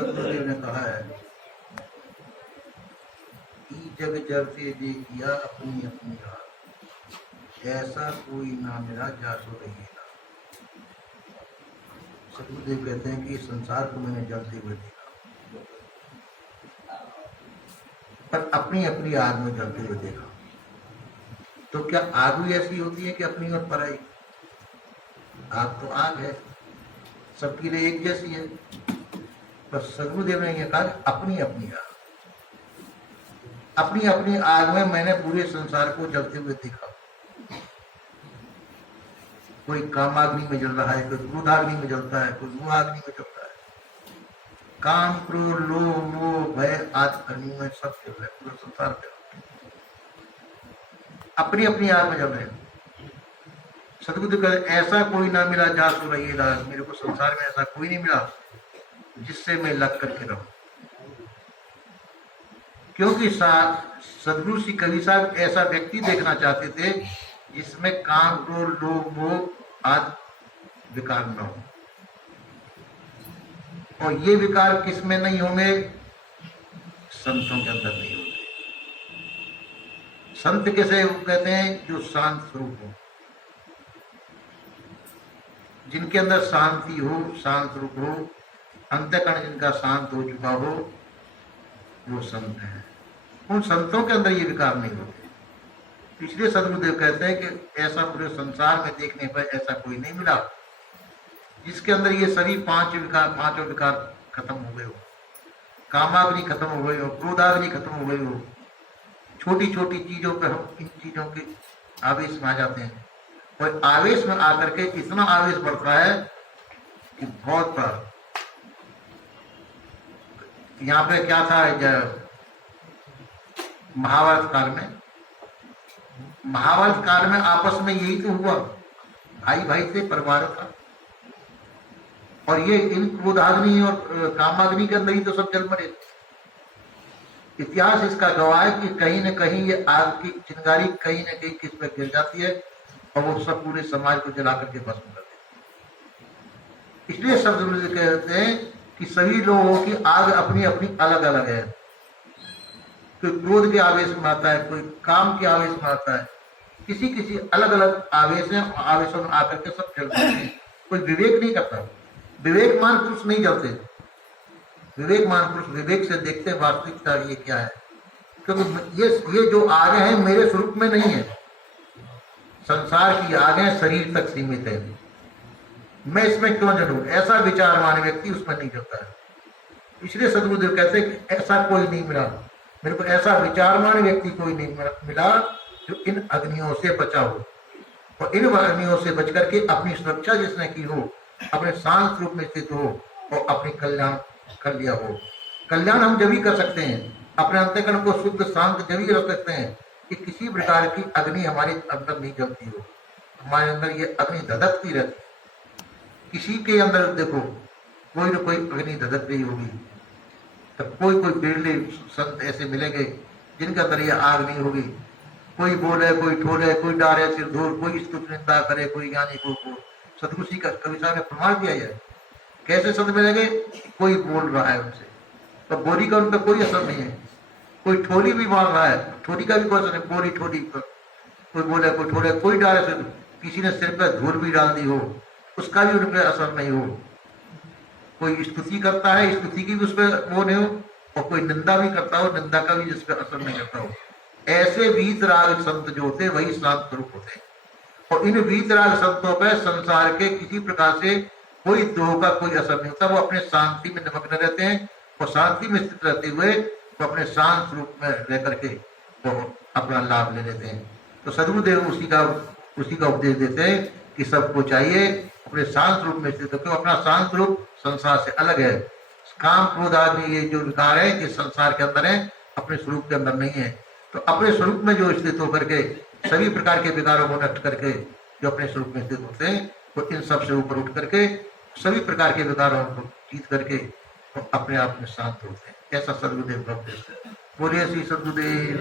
सदगुरुदेव ने कहा है कि जग जब से देखिया अपनी अपनी रात, ऐसा कोई ना मिला जासो रहिएगा। सदगुरुदेव कहते हैं कि संसार को मैंने जलते हुए देखा, पर अपनी अपनी आग में जलते हुए देखा। तो क्या आग भी ऐसी होती है कि अपनी और पराई? आग तो आग है, सबके लिए एक जैसी है। पर सदगुरुदेव ने यह कहा अपनी अपनी आग, अपनी अपनी आग में मैंने पूरे संसार को जलते हुए देखा। कोई कामाग्नि में जल रहा है, कोई क्रोधाग्नि में जलता है, कोई मोहाग्नि में जलता है। काम, क्रोध, लोभ, मोह, भय आदि अग्नि में सब जल रहे, पूरा संसार जल अपनी अपनी आग में जल रहे हैं। सदगुरु कहते ऐसा कोई ना मिला जासु रहिए दास, मेरे को संसार में ऐसा कोई नहीं मिला जिससे मैं लग करके रहूं। क्योंकि सदगुरु श्री कवि साहब ऐसा व्यक्ति देखना चाहते थे जिसमें काम, क्रोध, लोभ, मोह आदि विकार न हो। और ये विकार किसमें नहीं होंगे? संतों के अंदर नहीं होंगे। संत कैसे कहते हैं? जो शांत स्वरूप हो, जिनके अंदर शांति हो, शांत रूप हो, अंतःकरण जिनका शांत हो चुका हो, वो संत है। उन संतों के अंदर ये विकार नहीं होते। इसलिए सदगुरुदेव कहते हैं कि ऐसा पूरे संसार में देखने पर ऐसा कोई नहीं मिला जिसके अंदर ये सभी पांचों विकार खत्म हो गए हो। कामाग्नि खत्म हो गई हो, क्रोधाग्नि खत्म हो गई हो। छोटी छोटी चीजों पर हम इन चीजों के आवेश में आ जाते हैं, और आवेश में आकर के इतना आवेश बढ़ता है कि बहुत बड़ा। यहाँ पे क्या था, महाभारत काल में आपस में यही तो हुआ, भाई भाई से परिवार था, और ये इन क्रोधाग्नि और कामाग्नि के अंदर ही तो सब जल मरे। इतिहास इसका गवाह है कि कहीं न कहीं ये आग की चिंगारी कहीं न कहीं किस पे गिर जाती है और वो सब पूरे समाज को जला करके भस्म कर देती है। इसलिए सदगुरु जी कहते हैं कि सभी लोगों की आग अपनी अपनी अलग अलग है। कोई क्रोध के आवेश में आता है, कोई काम के आवेश में आता है, किसी किसी अलग अलग आवेश है, आवेशों में आकर के सब जलते हैं। कोई विवेक नहीं करता। विवेकमान पुरुष नहीं जलते। विवेकमान पुरुष विवेक से देखते वास्तविकता ये क्या है, क्योंकि ये जो आगे है मेरे स्वरूप में नहीं है। संसार की आगे शरीर तक सीमित है, मैं इसमें क्यों जलूं? ऐसा विचारवान व्यक्ति उसमें नहीं जलता है। इसलिए सदगुरुदेव कहते हैं कि ऐसा कोई नहीं मिला मेरे को, ऐसा विचारवान व्यक्ति कोई नहीं मिला जो इन अग्नियों से बचा हो, और इन अग्नियों से बच करके अपनी सुरक्षा जिसने की हो, अपने शांत रूप में स्थित हो और अपनी कल्याण कर लिया हो। कल्याण हम जब ही कर सकते हैं, अपने अंतःकरण को शुद्ध शांत जब ही रख सकते हैं कि किसी प्रकार की अग्नि हमारे अंदर नहीं जलती हो, हमारे अंदर ये अग्नि धधकती रहती। किसी के अंदर देखो कोई ना कोई अग्नि धधक रही होगी, तब कोई कोई बिरले संत ऐसे मिलेंगे जिनके अंदर ये आग नहीं होगी। कोई बोले, कोई ठोले, कोई डारे सिर धूल, कोई स्तुति निंदा करे, कोई ज्ञानी को सदगुरु जी का कवि साहब ने प्रमाण दिया है। कैसे संत मिलेंगे? कोई बोल रहा है उनसे, तो बोली का उन पर कोई असर नहीं है। कोई ठोली भी मार रहा है, ठोली का भी कोई असर नहीं। बोली ठोली पर कोई बोले, कोई ठोले, कोई डाले सिर, किसी ने सिर पर धूल भी डाल दी हो, उसका भी उन पर असर नहीं हो। कोई स्तुति करता है, स्तुति की भी उस पर वो नहीं हो, और कोई निंदा भी करता हो, निंदा का भी जिस पर असर नहीं करता हो। ऐसे वीतराग संत जो होते वही शांत स्वरूप होते हैं, और इन वीतराग संतों पर संसार के किसी प्रकार से कोई द्रोह का कोई असर नहीं होता। वो अपने शांति में निमग्न रहते हैं, और शांति में स्थित रहते हुए वो अपने शांत रूप में रह करके वो अपना लाभ ले लेते हैं। तो सदगुरुदेव उसी का उपदेश देते हैं कि सबको चाहिए अपने शांत रूप में स्थित होकर, अपना शांत रूप संसार से अलग है। काम, क्रोध आदि ये जो विकार है ये संसार के अंदर है, अपने स्वरूप के अंदर नहीं है। तो अपने स्वरूप में जो स्थित होकर के सभी प्रकार के विकारों को नष्ट करके जो अपने स्वरूप में स्थित होते हैं, वो इन सब से ऊपर उठ करके सभी प्रकार के विकारों को जीत करके तो अपने आप में शांत होते हैं। ऐसा सदगुरुदेव का उपदेश है। बोलिए श्री सदगुरुदेव।